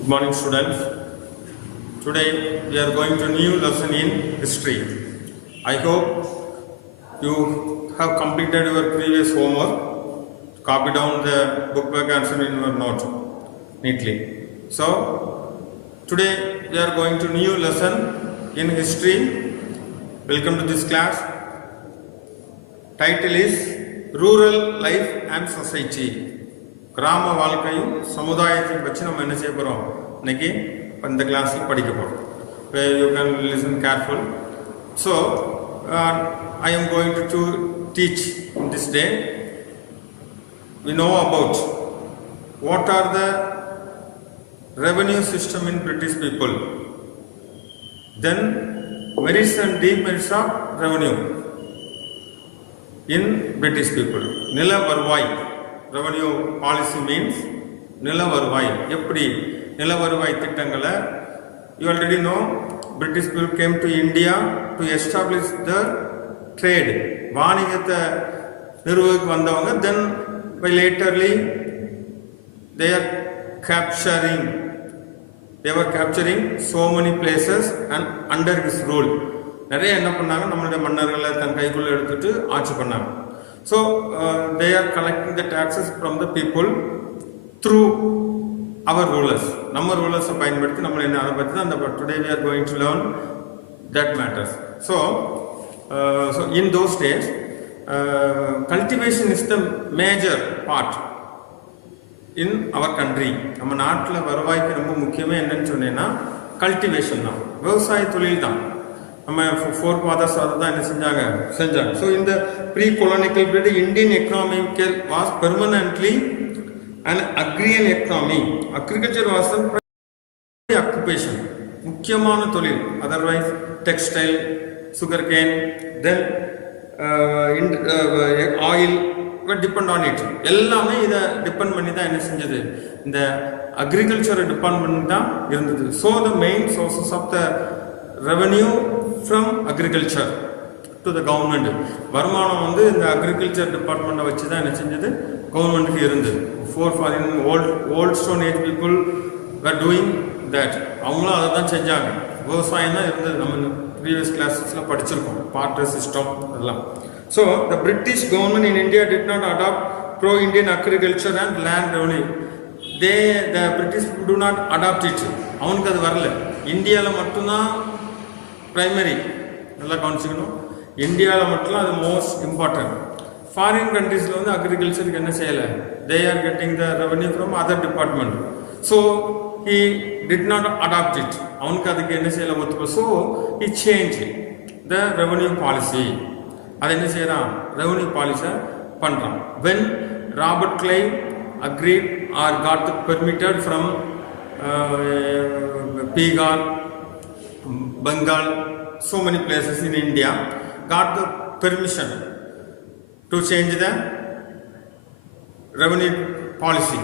Good morning, students. Today we are going to new lesson in history. I hope you have completed your previous homework. Copy down the book back answer in your note neatly. So today we are going to new lesson in history. Welcome to this class. Title is Rural Life and Society. கிராம வாழ்க்கையும் சமுதாயத்தையும் வச்சு நம்ம என்ன செய்ய போகிறோம் இன்னைக்கு இந்த கிளாஸில் படிக்க போகிறோம். You can listen careful. So I am going to teach in this day. We know about what are the revenue system in British people, then merits and demerits of revenue in British people. நில வருவாய், revenue policy means நில வருவாய். எப்படி நில வருவாய் திட்டங்களை, you already know British people came to India to establish the trade, வாணிகத்தை நிறுவக்கு வந்தவங்க. then by laterly they were capturing so many places and under his rule நிறைய என்ன பண்ணாங்க, நம்மளுடைய மன்னர்களை தன் கைக்குள்ள எடுத்துட்டு ஆட்சி பண்ணாங்க. So they are collecting the taxes from the people through our rulers. நம்ம ரூலர்ஸை பயன்படுத்தி நம்ம என்ன அதை பற்றி தான் today we are going to learn that matters. So in those days cultivation is the major part in our country. நம்ம நாட்டில் வருவாய்க்கு ரொம்ப முக்கியமே என்னன்னு சொன்னேன்னா கல்டிவேஷன் தான், விவசாய தொழில் தான். நம்ம ஃபோர் ஃபாதர்ஸ் அதை தான் என்ன செஞ்சாங்க. ஸோ இந்த pre colonial period Indian economy was permanently and agrarian economy. Agriculture was occupation, முக்கியமான தொழில். Otherwise textile, sugar cane, then oil depend on it. எல்லாமே இதை டிபெண்ட் பண்ணி தான் என்ன செஞ்சது, இந்த அக்ரிகல்ச்சரை டிபெண்ட் பண்ணி தான் இருந்தது. So the main sources of the revenue from agriculture to the government. வருமானம் வந்து இந்த அக்ரிகல்ச்சர் டிபார்ட்மெண்ட்டை வச்சு தான் என்ன செஞ்சது, கவர்மெண்ட்டுக்கு இருந்தது. Old stone age people were doing that. அவங்களும் அதை தான் செஞ்சாங்க, விவசாயம் தான் இருந்தது. நம்ம ப்ரீவியஸ் கிளாஸஸில் படிச்சிருக்கோம், பார்ட்டர் சிஸ்டம் எல்லாம். So the British government in India did not adopt pro Indian agriculture and land revenue. The British do not adopt it. அவனுக்கு அது வரல. இந்தியாவில் மட்டும்தான் பிரைமரி, நல்லா கவனிச்சுக்கணும். இந்தியாவில் மட்டும்தான் அது மோஸ்ட் இம்பார்ட்டன்ட். ஃபாரின் கண்ட்ரீஸில் வந்து அக்ரிகல்ச்சருக்கு என்ன செய்யலை, they are getting the revenue from other department. So he did not adopt it. அவனுக்கு அதுக்கு என்ன செய்யலை, ஒத்துப்போ. So he change the revenue policy. அதை என்ன செய்யறான், ரெவன்யூ பாலிசியை பண்ணுறான். When Robert Clive agreed or got permitted from Bihar, Bengal, so many places in India, got the permission to change the revenue policy.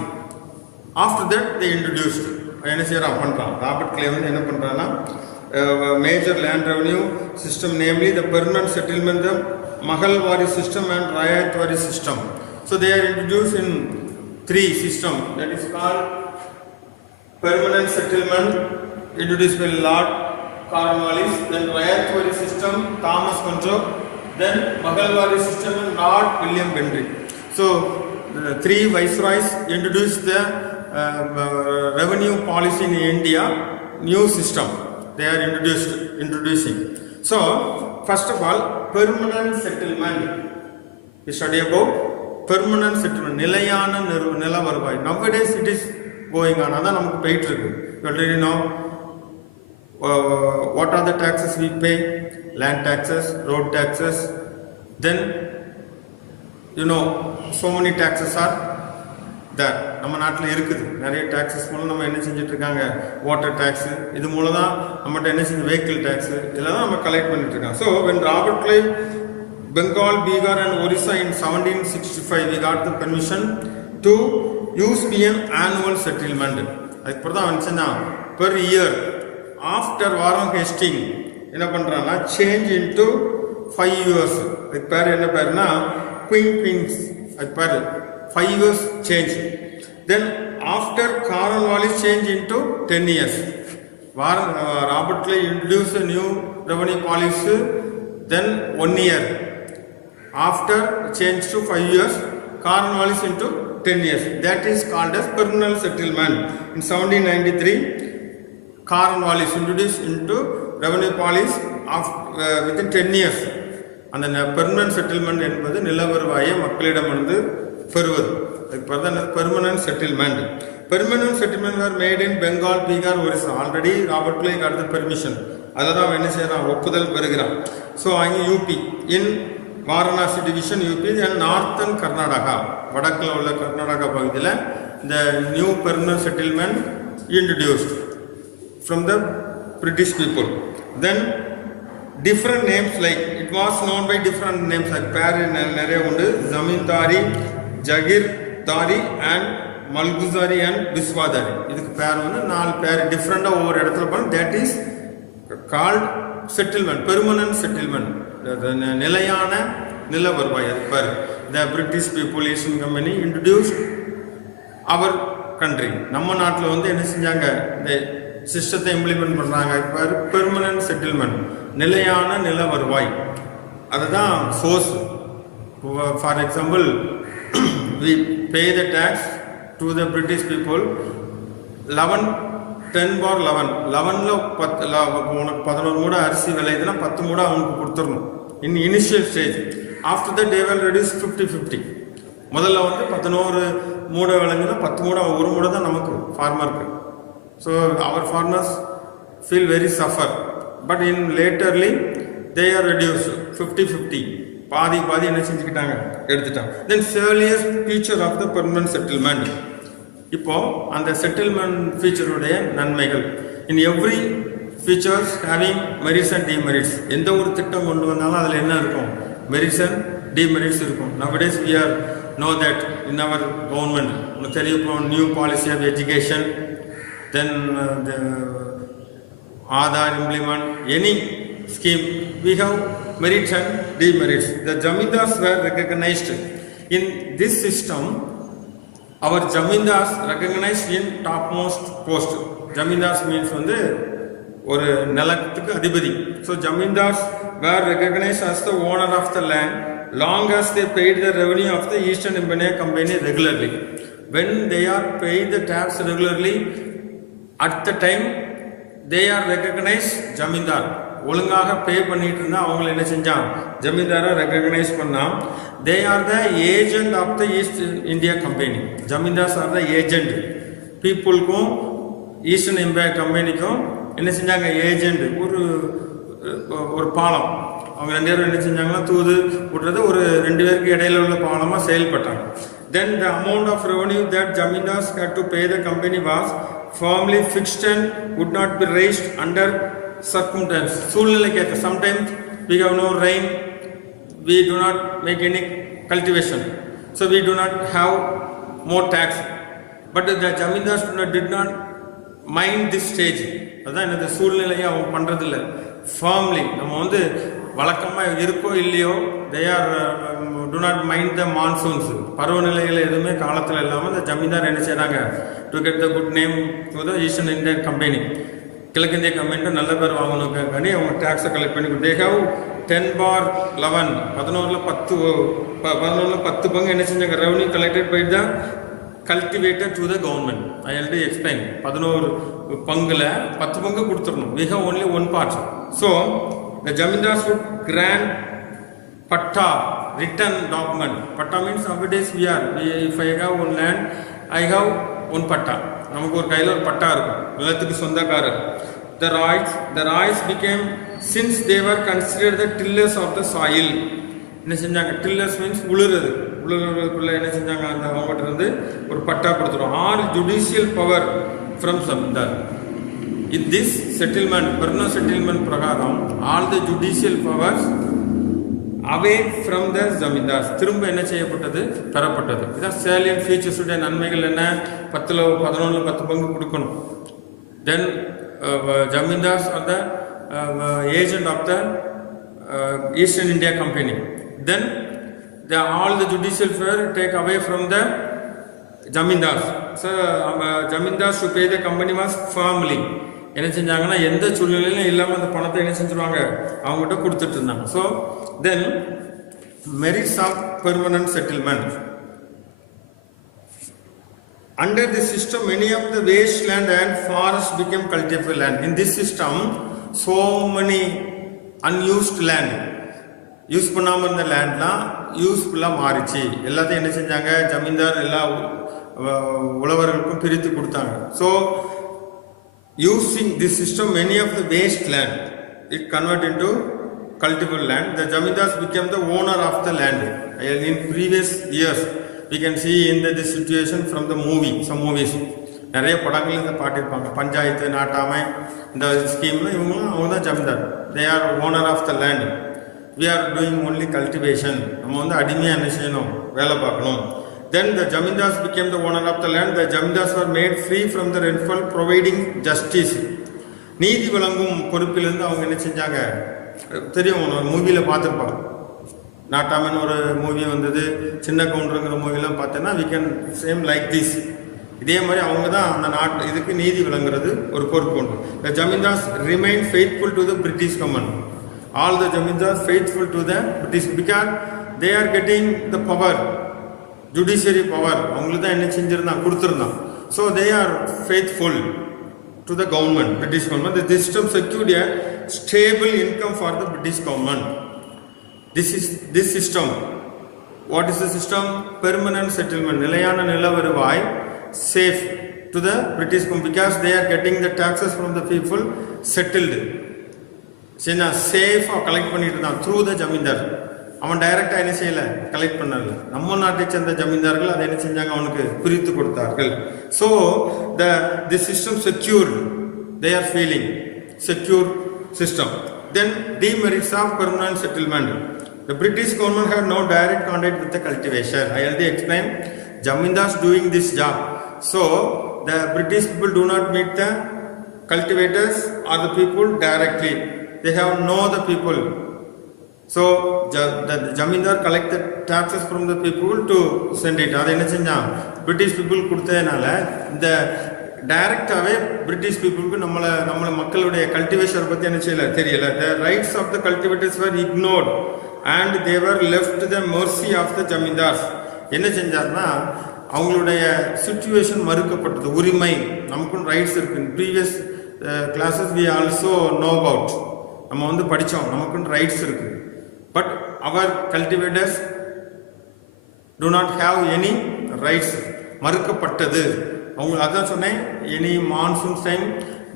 After that they introduced என்ன செய்யறான் பண்றான், Robert Clive வந்து என்ன பண்றான்னா major land revenue system, namely the permanent settlement, the Mahalwari system and Ryotwari system. So they are introduced in three systems, that is called permanent settlement introduced by Lord Cornwallis, then Rayatwari system Thomas Munro, then Magalwari system and Lord William Henry. So the three viceroys introduced the revenue policy in India, new system they are introducing. So first of all, permanent settlement. We study about permanent settlement, நிலையான நில வருவாய். Nowadays it is going on. அதான் நமக்கு போயிட்டு இருக்கு. You already know what are the taxes we pay, land taxes, road taxes, then you know so many taxes are there. நம்ம நாட்டில் இருக்குது நிறைய டாக்ஸஸ் மூலம் நம்ம என்ன செஞ்சுட்டு இருக்காங்க, வாட்டர் டேக்ஸு, இது மூலம் தான் நம்மகிட்ட என்ன செஞ்சு வெஹிக்கிள் டேக்ஸு, இதெல்லாம் நம்ம கலெக்ட் பண்ணிட்டு இருக்காங்க. So when Robert Clive Bengal, Bihar and Orissa in 1765 we got the permission to use an annual settlement. அதுக்கு தான் வந்துச்சுன்னா per year after வாரம் ஹேஸ்டிங் என்ன பண்ணுறாங்கன்னா சேஞ்ச் இன்டு 5 years. அதுக்கு பேர் என்ன பேருனா குயின்ஸ். அதுக்கு பேர் 5 years change. Then after Cornwallis change into 10 years. Robert Clay introduced a new revenue policy, then 1 year. After change to 5 years, Cornwallis into 10 years. That is called as permanent settlement. In 1793, Cornwallis introduced into revenue policy within 10 years. அந்த permanent settlement என்பது நில வருவாயை மக்களிடமிருந்து பெறுவது. Permanent settlement. Permanent settlement are made in Bengal, Bihar, Orissa. Already Robert Clive got the permission. அதில் தான் என்ன செய்யறான், ஒப்புதல் பெறுகிறான். ஸோ அங்கே UP in Varanasi division UP and northern Karnataka, வடக்கில் உள்ள கர்நாடகா பகுதியில் இந்த new permanent settlement introduced from the British people. Then different names, like it was known by different names like நிறைய உண்டு. Zamindari, jagirdari and malguzari and biswadari. இதுக்கு பேர் வந்து 4 பேர் டிஃப்ரெண்டாக ஒவ்வொரு இடத்துல பண்ண. That is called settlement, permanent settlement, நிலையான நில வருவாய். அது பேர் the British people East Indian company introduced our country. நம்ம நாட்டில் வந்து என்ன செஞ்சாங்க, இந்த சிஸ்டத்தை இம்ப்ளிமெண்ட் பண்ணுறாங்க. இப்போ பெர்மனன்ட் செட்டில்மெண்ட், நிலையான நில வருவாய். அதுதான் source. For example, we pay the tax to the British people 10/11. 11ல் 10 உனக்கு 11 மூடை அரிசி விளையுதுன்னா 10 மூடை அவனுக்கு கொடுத்துடணும் இன் initial stage. After the day will reduce 50-50. முதல்ல வந்து 11 மூடை விளைஞ்சுன்னா 10 மூடை, 1 மூடை தான் நமக்கு ஃபார்மருக்கு. So our farmers feel very suffer, but in laterly they are reduced 50-50. பாதி என்ன செஞ்சுக்கிட்டாங்க, எடுத்துட்டாங்க. Then earliest feature of the permanent settlement. இப்போ அந்த செட்டில்மெண்ட் ஃபீச்சருடைய நன்மைகள். in every features having merits and demerits. எந்த ஒரு திட்டம் கொண்டு வந்தாலும் அதில் என்ன இருக்கும், merits and demerits இருக்கும். Nowadays we are know that in our government உங்களுக்கு தெரியும், இப்போ new policy of education, then the Aadhaar implement, any scheme, we have merits and demerits. The Jamindars were recognized in this system. Our Jamindars recognized in topmost post. Jamindars means வந்து ஒரு நிலத்துக்கு அதிபதி. So Jamindars were recognized as the owner of the land long as they paid the revenue of the Eastern India Company regularly. When they are paid the tax regularly, at the time they are recognized Jamindar. ஒழுங்காக பே பண்ணிட்டு இருந்தா அவங்களை என்ன செஞ்சான், ஜமீன்தாரை recognise பண்ணான். they are the agent of the East India Company. Zamindars are the agent. பீப்புளுக்கும் Eastern India கம்பெனிக்கும் என்ன செஞ்சாங்க, ஏஜென்ட். ஒரு பாலம் அவங்க 2 பேரும் என்ன செஞ்சாங்கன்னா தூது விட்டுறது, ஒரு 2 பேருக்கு இடையில உள்ள பாலமாக செயல்பட்டாங்க. then the amount of revenue that Jamindars had to pay the company was firmly fixed and would not be raised under circumstances. சூழ்நிலைக்கு ஏற்ற. sometimes we have no rain, we do not make any cultivation, so we do not have more tax. But the Jamindars did not mind this stage. அதான் இந்த சூழ்நிலையை அவங்க பண்ணுறதில்ல. firmly நம்ம வந்து வழக்கமாக இருக்கோ இல்லையோ, they are do not mind the monsoons. பருவநிலைகள் எதுவுமே காலத்தில் இல்லாமல் இந்த ஜமீன்தார் என்ன செய்கிறாங்க, to get the good name to the Eastern Indian Company, கிழக்கிந்திய கம்பெனி நல்ல பேர் வாங்கணுக்காண்டி அவங்க டேக்ஸை கலெக்ட் பண்ணி. they have 10/11. 11ல் 10 பங்கு என்ன செஞ்சாங்க, revenue collected by the cultivator to the government. I already explain. 11 பங்கில் 10 பங்கு கொடுத்துடணும். we have only 1 part. so the Jamindars would grant patta, written document. Patta means nowadays if I have one land, I have one patta. நமக்கு ஒரு கையில் ஒரு பட்டா இருக்கும், நிலத்துக்கு சொந்தக்காரர். the rights became, since they were considered the tillers of the soil. என்ன செஞ்சாங்க, tillers means உழுறதுக்குள்ள என்ன செஞ்சாங்க, அந்த அவங்ககிட்ட இருந்து ஒரு பட்டா கொடுத்துரும். Or judicial power from zamindar. in this settlement, permanent settlement பிரகாரம் all the judicial powers away from the zamindars திரும்ப என்ன செய்யப்பட்டது, பெறப்பட்டது. இதான் salient features உடைய நன்மைகள் என்ன, 11ல் 10 பங்கு கொடுக்கணும். then zamindars are the agent of the Eastern India Company. then all the judicial power take away from the zamindars. So zamindars to pay the company was family. என்ன செஞ்சாங்கன்னா எந்த சூழ்நிலையிலும் இல்லாமல் அந்த பணத்தை என்ன செஞ்சுருவாங்க, அவங்ககிட்ட கொடுத்துட்டு இருந்தாங்க. So then merits of permanent settlement. Under this system, many of the wasteland and forests became cultivable land. In this system, so many unused land, use பண்ணாமல் இருந்த லேண்ட்லாம் யூஸ்ஃபுல்லாக மாறிச்சு. எல்லாத்தையும் என்ன செஞ்சாங்க, ஜமீன்தார் எல்லா உழவர்களுக்கும் பிரித்து கொடுத்தாங்க. So using this system, many of the waste land, it converted into cultivable land. The zamindars became the owner of the land. In previous years, we can see in this situation from the movie, some movies. நிறைய படங்கள் இந்த பாட்டிருப்பாங்க. பஞ்சாயத்து, நாட்டாமை, இந்த ஸ்கீமில் இவங்களும் அவங்க தான் zamindar. They are owner of the land. We are doing only cultivation. நம்ம வந்து அடிமையாக என்ன செய்யணும், வேலை பார்க்கணும். Then the zamindars became the owner of the land. The zamindars were made free from the rentful, providing justice. நீதி வழங்கும் பொறுப்பிலிருந்து அவங்க என்ன செஞ்சாங்க தெரியும், மூவியில் பார்த்துருப்பாங்க. நாட்டாமன் ஒரு மூவி வந்தது, சின்ன கவுண்டருங்கிற மூவிலாம் பார்த்தோன்னா we can same like this. இதே மாதிரி அவங்க தான் அந்த நாட்டு இதுக்கு நீதி வழங்குறது ஒரு பொறுப்பு உண்டு. The zamindars remained faithful to the British government. All the zamindars faithful to the British because they are getting the power, judiciary power. அவங்களுக்கு தான் என்ன செஞ்சிருந்தான், கொடுத்துருந்தான். So they are faithful to the government, British government. The system secured a stable income for the British government. This system, what is the system? Permanent settlement, நிலையான நில வருவாய், safe to the British government because they are getting the taxes from the people settled. சரிண்ணா, சேஃபாக collect பண்ணிட்டு இருந்தான் through the ஜமீன்தார். அவன் டைரக்டாக என்ன செய்யலை, கலெக்ட் பண்ணல. நம்ம நாட்டை சேர்ந்த ஜமீன்தார்கள் அதை என்ன செஞ்சாங்க, அவனுக்கு பிரித்து கொடுத்தார்கள். So the system secure, they are feeling secure system. Then demerits of permanent settlement. The British government had no direct contact with the cultivation. I already explained, zamindars doing this job. So the British people do not meet the cultivators or the people directly. They have know the people. So the zamindar collect the taxes from the people to send it. அதை என்ன செஞ்சான், British people கொடுத்ததுனால இந்த டைரக்டாகவே British பீப்புளுக்கு நம்மளை மக்களுடைய கல்டிவேஷனை பற்றி என்ன செய்யலை, தெரியல. The rights of the cultivators were ignored and they were left to the mercy of the zamindars. என்ன செஞ்சார்னா, அவங்களுடைய சிச்சுவேஷன் மறுக்கப்பட்டது. உரிமை, நமக்கும் ரைட்ஸ் இருக்கு. Previous classes we also know about, நம்ம வந்து படித்தோம், நமக்குன்னு ரைட்ஸ் இருக்கு. But our cultivators do not have any rights, மறுக்கப்பட்டது. அவங்க அதான் சொன்னேன், any monsoon time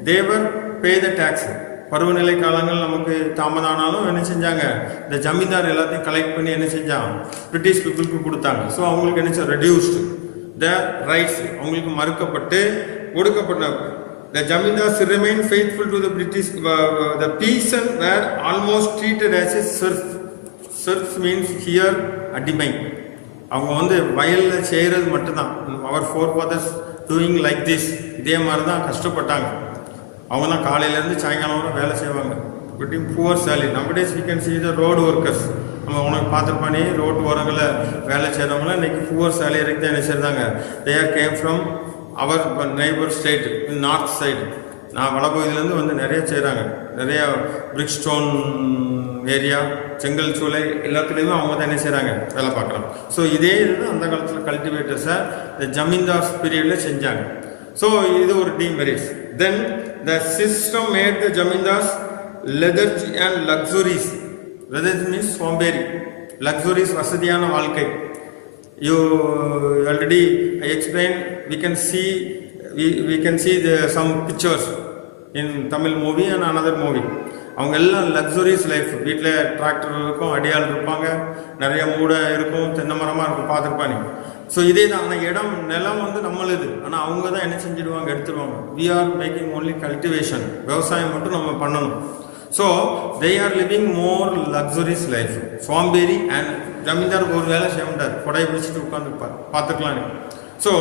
they were pay the tax. பருவநிலை காலங்கள் நமக்கு தாமதானாலும் என்ன செஞ்சாங்க, இந்த ஜமீன்தார் எல்லாத்தையும் கலெக்ட் பண்ணி என்ன செஞ்சாங்க, பிரிட்டிஷ் பீப்புளுக்கு கொடுத்தாங்க. ஸோ அவங்களுக்கு என்ன ரெடியூஸ்டு த ரைட்ஸ், அவங்களுக்கு மறுக்கப்பட்டு கொடுக்கப்பட்ட. The zamindars remained faithful to the British. The peasants were almost treated as a serf. Serf means here அடிமை. அவங்க வந்து வயலில் செய்கிறது மட்டும்தான். Our forefathers doing like this, இதே மாதிரி தான் கஷ்டப்பட்டாங்க. அவங்க தான் காலையிலேருந்து சாயங்காலம் வரை வேலை செய்வாங்க. With poor salary. Nowadays we can see the road workers. நம்ம உனக்கு பார்த்துருப்பானே, ரோட்டு ஓரங்களில் வேலை செய்கிறவங்களாம் இன்றைக்கி புவர் சேலரிக்கு தான் என்ன செய்கிறாங்க. they are came from our neighbour state north side. நான் வடபகுதியிலேருந்து வந்து நிறைய செய்கிறாங்க. நிறையா பிரிக் ஸ்டோன் ஏரியா, செங்கல் சூளை எல்லாத்துலேயுமே அவங்க தான் என்ன செய்கிறாங்க, வேலை பார்க்குறாங்க. ஸோ இதே இது அந்த காலத்தில் கல்டிவேட்டர்ஸை இந்த ஜமீன்தார்ஸ் பீரியடில் செஞ்சாங்க. ஸோ இது ஒரு demerits. Then the system made the zamindars lethargy and luxuries. Lethargy means சோம்பேறி, லக்ஸுரிஸ் வசதியான வாழ்க்கை. You already I explained, we can see some pictures in Tamil movie and another movie. அவங்க எல்லாம் லக்ஸுரியஸ் லைஃப். வீட்டில் டிராக்டர் இருக்கும், அடியால் இருப்பாங்க, நிறைய மூடை இருக்கும், தென்னை மரமாக இருக்கும், பார்த்துருப்பாங்க. ஸோ இதே தான். ஆனால் நிலம் வந்து நம்மளுது. ஆனால் அவங்க தான் என்ன செஞ்சிடுவாங்க, எடுத்துருவாங்க. we are making only cultivation, விவசாயம் மட்டும் நம்ம பண்ணணும். So they are living more luxurious life. சோம்பேறி அண்ட் ஜமீன்தார் ஒரு வேலை செய்ய மாட்டார், கொடையை பிடிச்சிட்டு உட்காந்துருப்பார், பார்த்துக்கலாம். ஸோ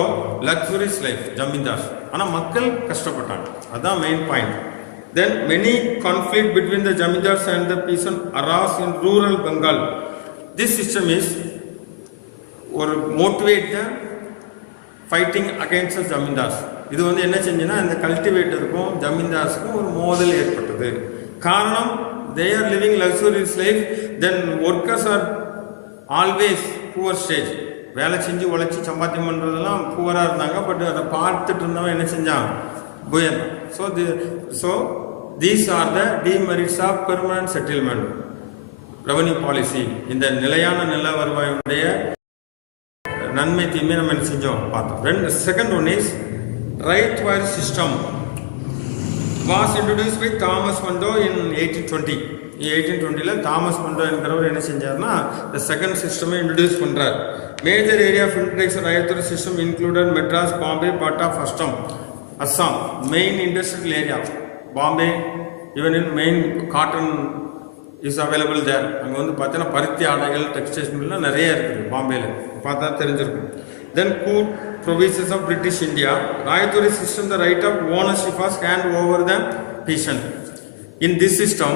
லக்ஸுரியஸ் லைஃப் ஜமீன்தார். ஆனால் மக்கள் கஷ்டப்பட்டாங்க, அதுதான் main point. Then many conflict between the zamindars and the peasants arose in rural Bengal. This system is or motivate the fighting against zamindars. இது வந்து என்ன செஞ்சுன்னா இந்த கல்டிவேட்டருக்கும் ஜமீன்தார்ஸுக்கும் ஒரு மோதல் ஏற்பட்டது. காரணம், they are living luxurious life, then workers are always poor stage. வேலை செஞ்சு உழைச்சி சம்பாத்தியம் பண்ணுறதெல்லாம் புவராக இருந்தாங்க. பட் அதை பார்த்துட்டு இருந்தவன் என்ன செஞ்சான், புயல். So these are the demerits of permanent settlement revenue policy. இந்த நிலையான நில வருவாயுடைய நன்மை தீமை நம்ம என்ன செஞ்சோம் பார்த்தோம். Second one is ryotwari system was introduced by Thomas Munro in 1820. 1820 Thomas Munro என்கிறவர் என்ன செஞ்சார்னா the second system introduce பண்றார். Major area of introduction ryot system included Madras, Bombay, part of Assam. Main industrial area Bombay, even in main cotton is available there. அங்கே வந்து பார்த்தீங்கன்னா பருத்தி ஆடைகள், textiles மில்லாம் நிறைய இருக்குது பாம்பேயில், பார்த்தா தெரிஞ்சிருக்கும். தென் கூட் provisions of British India. Rayaturi system, the right of ownership was handed over the peasant. In this system,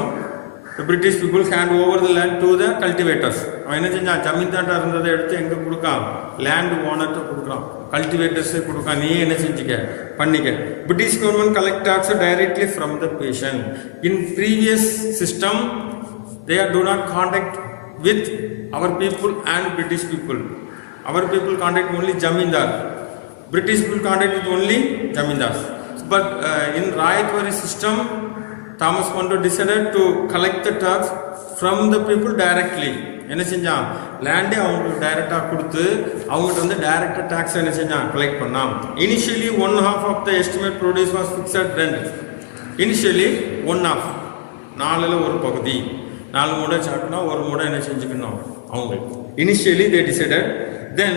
the British people hand over the land to the cultivators. அவன் என்ன செஞ்சான், ஜமீன்தார்ட்ட இருந்ததை எடுத்து எங்கே கொடுக்கான், லேண்ட் ஓனர்கிட்ட கொடுக்குறான், கல்டிவேட்டர்ஸே கொடுக்கான், நீ என்ன செஞ்சுக்க பண்ணிக்க. British government collect tax directly from the peasant. In previous system, they do not contact with our people and British people. Our people contact only Jamindar. British people contact with only Jamindars. But in Rayatwari system, Thomas Monro decided to collect the tax from the people directly. என்ன செஞ்சான், லேண்டே அவங்களுக்கு டைரக்டாக கொடுத்து அவங்ககிட்ட வந்து டைரக்டாக tax என்ன செஞ்சான், கலெக்ட் பண்ணான். Initially 1/2 of the estimate produce was fixed rent. Initially 1/2, 4ல் ஒரு பகுதி, 4 மூடை சாப்பிட்டா ஒரு மூடை என்ன செஞ்சுக்கணும் அவங்களுக்கு. Initially they decided. Then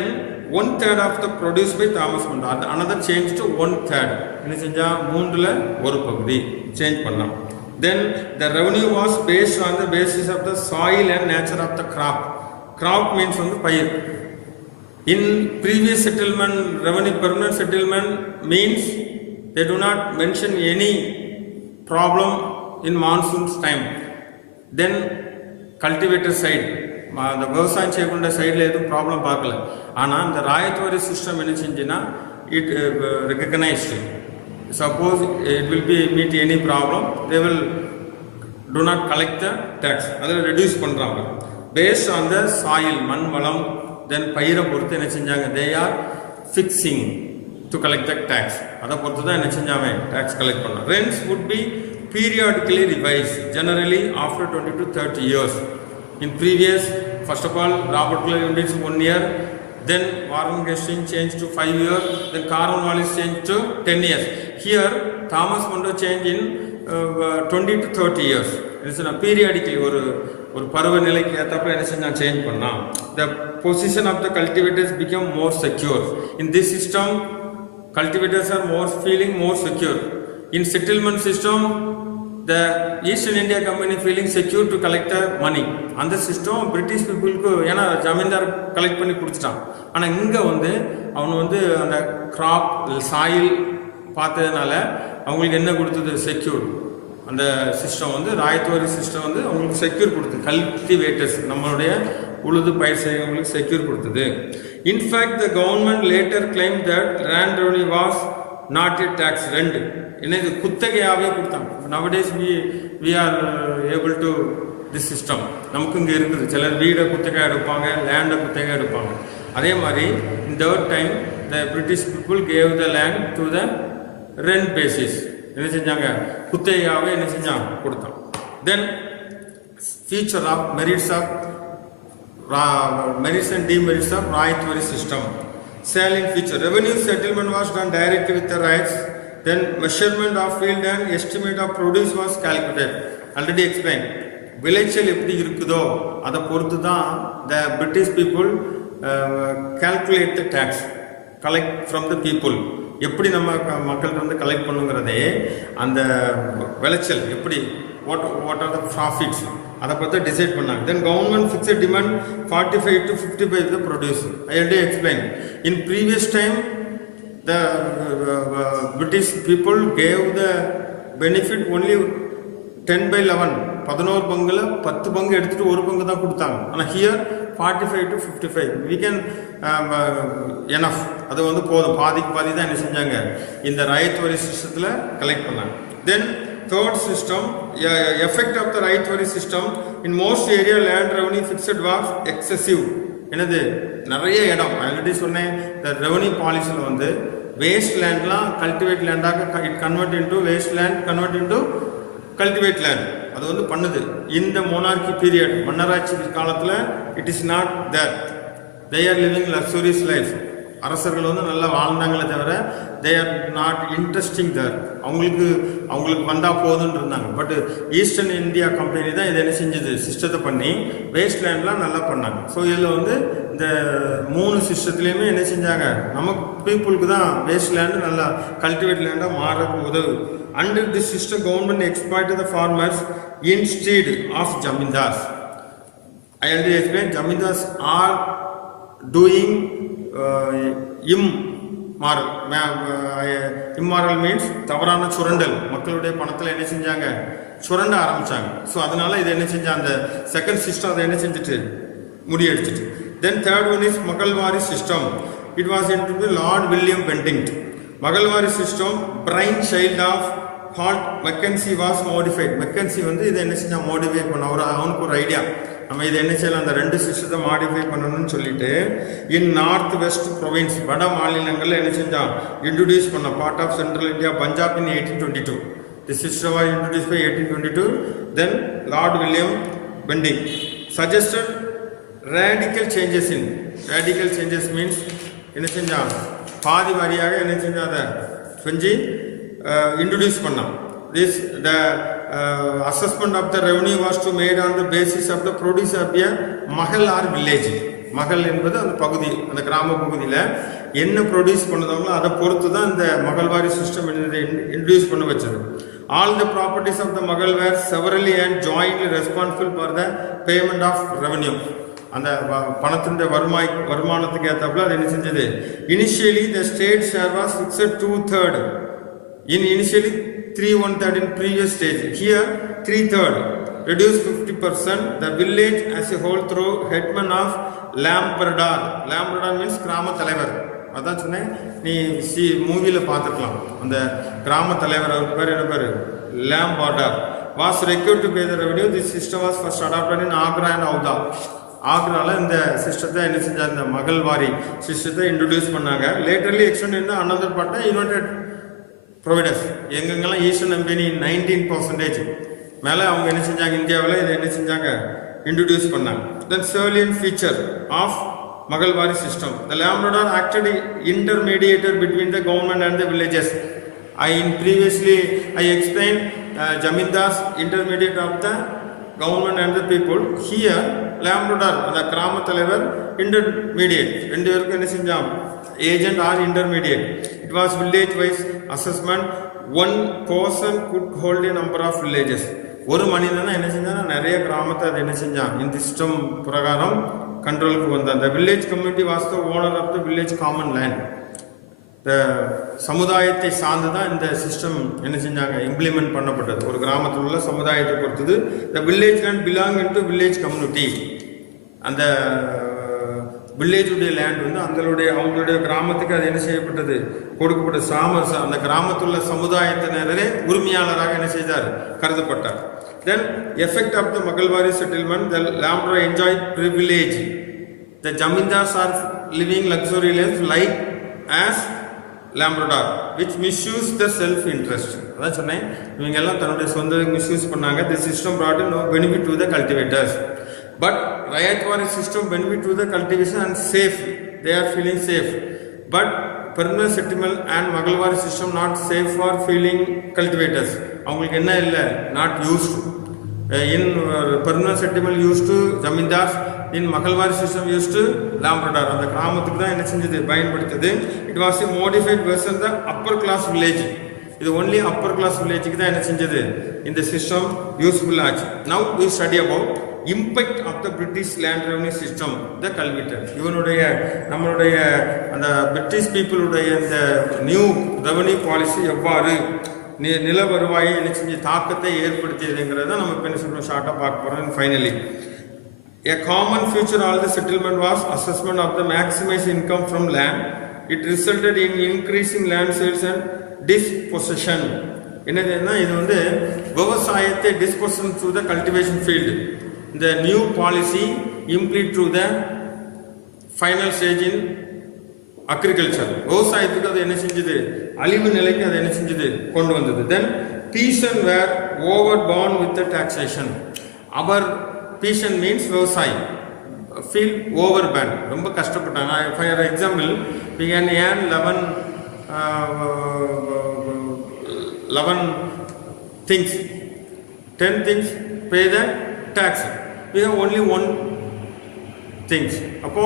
1/3 of the produce by Thomas Monro. Another change to 1/3. என்ன செஞ்சா, 3ல் ஒரு பகுதி சேஞ்ச் பண்ணலாம். Then the revenue was based on the basis of the soil and nature of the crop. Crop means வந்து பயிர். In previous settlement, revenue permanent settlement means they do not mention any problem in monsoon's time. Then cultivator side, அந்த விவசாயம் செய்யக்கூடிய சைடில் எதுவும் problem பார்க்கல. ஆனால் இந்த ராயத்வாரி சிஸ்டம் என்ன செஞ்சுன்னா, it recognised suppose it will be meet any problem, they will do not collect the tax. அதில் ரெடியூஸ் பண்ணுறாங்க பேஸ்ட் ஆன் த சாயில், மண் வளம், தென் பயிரை பொறுத்து என்ன செஞ்சாங்க, they are fixing to collect the tax. அதை பொறுத்து தான் என்ன செஞ்சாங்க டேக்ஸ் கலெக்ட் பண்ணலாம். Rents would be periodically revised, generally after 20 to 30 years. In previous, first of all, Robert Clive units 1 year, then Warren Hastings changed to 5 years, then Cornwallis changed to 10 years. Here, Thomas Monro changed in 20 to 30 years. It's a periodically ஒரு பருவநிலைக்கு ஏற்றப்ப என்ன செஞ்சா change பண்ணலாம். The position of the cultivators became more secure. In this system, cultivators are feeling more secure. In settlement system, the Eastern India Company feeling secure to collect the money. அந்த system British பீப்புளுக்கு, ஏன்னா ஜமீன்தார் collect பண்ணி கொடுத்துட்டான். ஆனால் இங்கே வந்து அவனு வந்து அந்த கிராப் சாயில் பார்த்ததுனால அவங்களுக்கு என்ன கொடுத்தது, செக்யூர். அந்த சிஸ்டம் வந்து ராயத்வாரி சிஸ்டம் வந்து அவங்களுக்கு செக்யூர் கொடுத்தது. கல்டிவேட்டர்ஸ், நம்மளுடைய உழுது பயிர் செய்யறவங்களுக்கு செக்யூர் கொடுத்தது. In fact the government later claim that land revenue was not a tax. ரெண்டு என்ன, இது குத்தகையாகவே கொடுத்தாங்க. Nowadays we are able to this system. நமக்கு இங்கே இருக்குது. சிலர் வீடை குத்தகை எடுப்பாங்க, லேண்டை குத்தகை எடுப்பாங்க. அதே மாதிரி இந்த time the British people gave the land to the rent basis. என்ன செஞ்சாங்க, குத்தகையாகவே என்ன செஞ்சாங்க கொடுத்தாங்க. Then feature of merits and demerits of ryotwari system. Salient feature, revenue settlement was done directly with the rights. Then measurement of field and estimate of produce was calculated. Already explained. விளைச்சல் எப்படி இருக்குதோ அதை பொறுத்து தான் the British people calculate the tax, collect from the people. எப்படி நம்ம மக்கள்கிட்ட வந்து கலெக்ட் பண்ணுங்கிறதே அந்த விளைச்சல் எப்படி, what are the profits, அதை பற்றி டிசைட் பண்ணாங்க. தென் government fixed demand 45 to 55 the produce. I already explained. In previous time, the British people gave the benefit only 10/11. 11 பங்கில் 10 பங்கு எடுத்துட்டு ஒரு பங்கு தான் கொடுத்தாங்க. ஆனால் here 45 to 55 we can enough அது வந்து போதும் பாதிக்கு பாதி தான் என்ன செஞ்சாங்க இந்த ரைட் வரி சிஸ்டத்தில் கலெக்ட் பண்ணாங்க. தென் third system effect of the right wari system in most area land revenue fixed was excessive. என்னது நிறைய இடம் ஆல்ரெடி சொன்னேன் இந்த ரெவன்யூ பாலிசியில் வந்து வேஸ்ட் லேண்ட்லாம் கல்டிவேட் லேண்டாக it convert into waste land convert into cultivate land அது வந்து பண்ணுது. இந்த மொனார்கி பீரியட் மன்னராட்சி காலத்தில் it is not there, they are living luxurious life. அரசர்கள் வந்து நல்லா வாழ்ந்தாங்களே தவிர they are not interesting there, அவங்களுக்கு வந்தால் போதுன்னு இருந்தாங்க. பட் ஈஸ்டர்ன் இந்தியா கம்பெனி தான் இதை என்ன செஞ்சது சிஸ்டத்தை பண்ணி வேஸ்ட் லேண்ட்லாம் நல்லா பண்ணாங்க. ஸோ இதில் வந்து இந்த 3 சிஸ்டத்துலேயுமே என்ன செஞ்சாங்க நமக்கு பீப்புளுக்கு தான் வேஸ்ட் லேண்டு நல்லா கல்டிவேட் லேண்டாக மாறக்கு உதவு. Under this system government exploit the farmers instead of zamindars. I already explain zamindars are doing immoral means தவறான சுரண்டல், மக்களுடைய பணத்தில் என்ன செஞ்சாங்க சுரண்ட ஆரம்பிச்சாங்க. ஸோ அதனால இதை என்ன செஞ்சாங்க அந்த செகண்ட் சிஸ்டம் அதை என்ன செஞ்சுட்டு முடியடிச்சிட்டு. Then third one is mahalwari system. It was introduced by Lord William Bentinck. Mahalwari system brain child of Holt Mackenzie was modified. Mackenzie வந்து இதை என்ன செஞ்சா மோடிஃபை பண்ண அவனுக்கு ஒரு ஐடியா நம்ம இதை என்ன செய்யலாம் அந்த 2 சிஸ்டத்தை மாடிஃபை பண்ணணும்னு சொல்லிட்டு இன் நார்த் வெஸ்ட் ப்ரொவின்ஸ் வட மாநிலங்களில் என்ன செஞ்சான் இன்ட்ரடியூஸ் பண்ண part of central India Punjab in 1822. The system was introduce by 1822. Then Lord William Bentinck suggested radical changes means என்ன செஞ்சான் பாதி வாரியாக என்ன செஞ்சான் அதை செஞ்சு இன்ட்ரடியூஸ் பண்ணான். This the assessment of the revenue was to made on the basis of the produce of a mahal or village. மகள் என்பது அந்த பகுதி அந்த கிராம பகுதியில் என்ன ப்ரொடியூஸ் பண்ணுதாங்களோ அதை பொறுத்து தான் இந்த மகள்வாரி சிஸ்டம் இன்ட்ரடியூஸ் பண்ண வச்சது. All the properties of the mahal were severally and jointly responsible for the payment of revenue. அந்த பணத்தினுடைய வருமானத்துக்கு ஏற்றாப்புல அது என்ன செஞ்சது. Initially the state share was fixed 2/3 in initially 3/1/3 in previous stage. Here 3/3 reduced 50%. The village as a whole through headman of Lambradar. Lambradar means கிராம தலைவர். அதான் சொன்னேன் நீ மூவியில் பார்த்துருக்கலாம் அந்த கிராம தலைவர் அவர் பேர் என்ன பேர் லேம்பார்டர் was required to pay the revenue. This system was first adopted in Agra and Audha. ஆக்ராவில் இந்த சிஸ்டத்தை என்ன செஞ்சாங்க இந்த மகள்வாரி சிஸ்டத்தை இன்ட்ரடியூஸ் பண்ணாங்க. லேட்டர்லி எக்ஸ்டெண்ட் இருந்தால் அனதர் பார்ட்டை யுனைடெட் ப்ரொவைடர்ஸ் எங்கெங்கெல்லாம் ஈஸ்டர்ன் கம்பெனி 19% மேலே அவங்க என்ன செஞ்சாங்க இந்தியாவில் இதை என்ன செஞ்சாங்க இன்ட்ரடியூஸ் பண்ணாங்க. Then salient feature of mahalwari system. The lambardar acted intermediator between the government and the villages. Previously I explained Jamindars intermediate of the government and the people. Here Lambradar the கிராம தலைவர் intermediate ரெண்டு பேருக்கு என்ன செஞ்சாம் agent or intermediate. It was village wise assessment. One person could hold a number of villages. ஒரு மனிதன் என்ன செஞ்சானா நிறைய கிராமத்தை அது என்ன செஞ்சான் இந்த சிஸ்டம் பிரகாரம் கண்ட்ரோலுக்கு வந்தான். The village community was the owner of the village common land. சமுதாயத்தை சார்ந்து தான் இந்த சிஸ்டம் என்ன செஞ்சாங்க இம்ப்ளிமெண்ட் பண்ணப்பட்டது. ஒரு கிராமத்தில் உள்ள சமுதாயத்தை பொறுத்தது. The village land belong in to village community. அந்த வில்லேஜுடைய லேண்ட் வந்து அவங்களுடைய கிராமத்துக்கு அது என்ன செய்யப்பட்டது கொடுக்கப்பட்ட அந்த கிராமத்துள்ள சமுதாயத்தினரே உரிமையாளராக என்ன செய்தார் கருதப்பட்டார். Then effect of the mahalwari settlement. The lambar enjoy privilege. The zamindars are living luxury life like as lambardar which misuse the self interest. அதான் சொன்னேன் இவங்க எல்லாம் தன்னுடைய சொந்த மிஸ்யூஸ் பண்ணாங்க. The system brought no benefit to the cultivators, but Rayatwari system benefit to the cultivation and safe. They are feeling safe, but permanent settlement and Magalwari system not safe for feeling cultivators. அவங்களுக்கு என்ன இல்லை not used. In permanent settlement used to Zamindars, in Magalwari system used to Lambradar. அந்த கிராமத்துக்கு தான் என்ன செஞ்சது பயன்படுத்தது. It was a modified version the upper class village. இது only upper class villageக்கு தான் என்ன செஞ்சது இந்த சிஸ்டம் யூஸ்ஃபுல் ஆச்சு. Now we study about impact of the British land revenue system, the cultivator. இவனுடைய நம்மளுடைய அந்த பிரிட்டிஷ் பீப்புளுடைய இந்த நியூ ரெவன்யூ பாலிசி எவ்வாறு நில வருவாயை என்ன செஞ்சு தாக்கத்தை ஏற்படுத்தியதுங்கிறத நம்ம இப்போ என்ன சொல்கிறோம் ஷார்ட்டாக பார்க்க போகிறோம். Finally A common feature of the settlement was assessment of the maximized income from land. It resulted in increasing land sales and dispossession. என்னதுன்னா இது வந்து விவசாயத்தை dispossession through the cultivation field. The new policy implemented through the final stage in agriculture. விவசாயத்துக்கு அது என்ன செஞ்சது, அழிவு நிலைக்கு அது என்ன செஞ்சது, கொண்டு வந்தது. Then peasants were overborne with the taxation. Our peasant means விவசாயி feel overburdened, ரொம்ப கஷ்டப்பட்டாங்க. For example, we can earn 11 things, 10 things pay the tax. We have only one things. அப்போ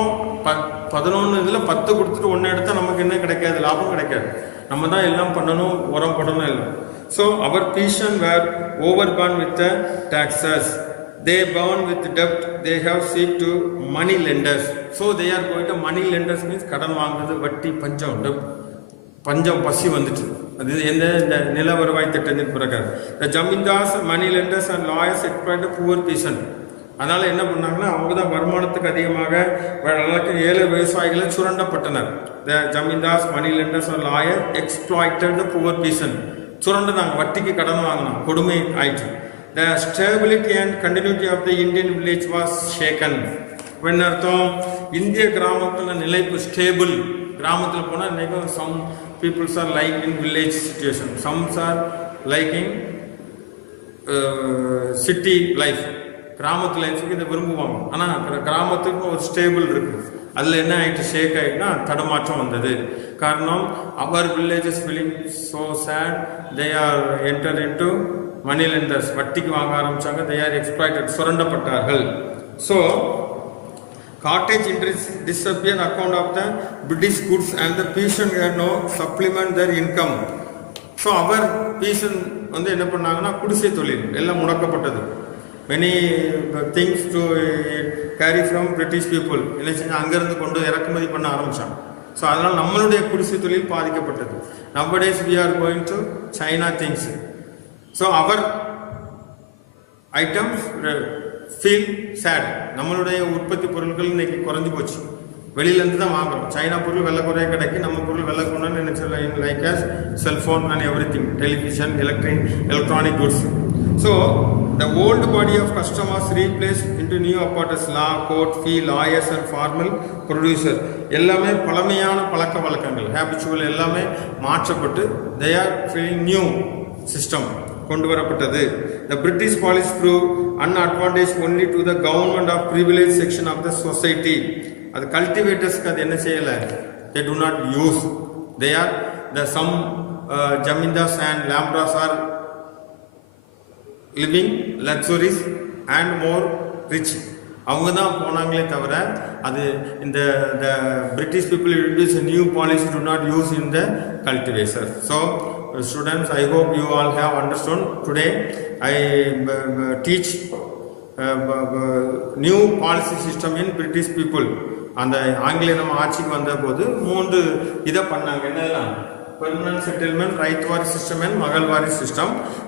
11 இதில் 10 கொடுத்துட்டு ஒன்று எடுத்தால் நமக்கு என்ன கிடைக்காது, லாபம் கிடைக்காது. நம்ம தான் எல்லாம் பண்ணணும், உரம் போடணும் எல்லாம். So our peasants were overburdened with the taxes. They burn with debt. They have seek to money lenders. So they are going to money lenders means கடன் வாங்குறது, வட்டி, பஞ்சம், பஞ்சம் பசி வந்துட்டு. அது எந்த இந்த நில வருவாய் திட்டத்தின் பிரகாரம். The zamindars, money lenders and lawyers exploit poor peasant. அதனால் என்ன பண்ணாங்கன்னா, அவங்க தான் வருமானத்துக்கு அதிகமாக வழக்கு ஏழை விவசாயிகளை சுரண்டப்பட்டனர். The zamindars, money lenders and lawyer exploited the poor peasant. சுரண்டுனாங்க, வட்டிக்கு கடன் வாங்கினாங்க, கொடுமை ஆயிடுச்சு. The stability and continuity of the Indian village was shaken. when அர்த்தம், இந்திய கிராமத்தில் நிலைப்பு ஸ்டேபிள். கிராமத்தில் போனால் இன்றைக்கும் some peoples are like in village situation, some are like in city life. கிராமத்து லைஃபுக்கு இதை விரும்புவாங்க. ஆனால் கிராமத்துக்கு ஒரு ஸ்டேபிள் இருக்குது. அதில் என்ன ஆகிட்டு, ஷேக் ஆகிட்டுனா தடுமாற்றம் வந்தது. காரணம், our villages feeling so sad, they are enter into money lenders, வட்டிக்கு வாங்க ஆரம்பித்தாங்க. தே ஆர் எக்ஸ்ப்ளாய்டட், சுரண்டப்பட்டார்கள். So cottage industry disappear account of the British goods and the peasant had no supplementary income. So our peasant வந்து என்ன பண்ணாங்கன்னா, குடிசை தொழில் எல்லாம் முடக்கப்பட்டது. Many things to carry from British people என்ன செஞ்சு அங்கேருந்து கொண்டு இறக்குமதி பண்ண ஆரம்பித்தாங்க. ஸோ அதனால் நம்மளுடைய குடிசை தொழில் பாதிக்கப்பட்டது. Nowadays we are going to China things. So our items feel sad. நம்மளுடைய உற்பத்தி பொருட்கள் இன்னைக்கு குறைஞ்சி போச்சு. வெளியிலேருந்து தான் வாங்குறோம். சைனா பொருள் விலை குறைய கிடைக்கும், நம்ம பொருள் விலை கொண்டான்னு நினைச்சலாம். Like as cellphone and everything, television, electronic goods. So the old body of customers replaced into new apparatus, law, court, fee, lawyers and formal producer. எல்லாமே பழமையான பழக்க வழக்கங்கள், ஹேபிச்சுவல் எல்லாமே மாற்றப்பட்டு they are feeling new system கொண்டு வரப்பட்டது. The British policy proved unadvantage only to the government of privileged section of the society. அது கல்டிவேட்டர்ஸ்க்கு அது என்ன செய்யலை, they do not use. They are the some jamindars and lambras are living luxuries and more rich. அவங்க தான் போனாங்களே தவிர அது இந்த British people introduce a new policy to not use in the cultivator. So students, I hope you all have understood. Today I teach new policy system in British people. அந்த ஆங்கிலேய நம்ம ஆட்சிக்கு வந்த போது 3 இதை பண்ணாங்க. என்னெல்லாம், permanent settlement, right waris system and magal waris system.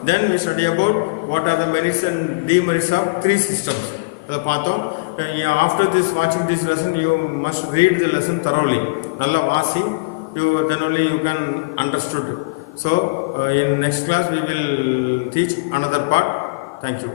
Then we study about what are the merits and demerits of 3 systems. அதை பார்த்தோம். After this, watching this lesson, you must read the lesson thoroughly. நல்லா வாசி, then only you can understood. So in next class we will teach another part. Thank you.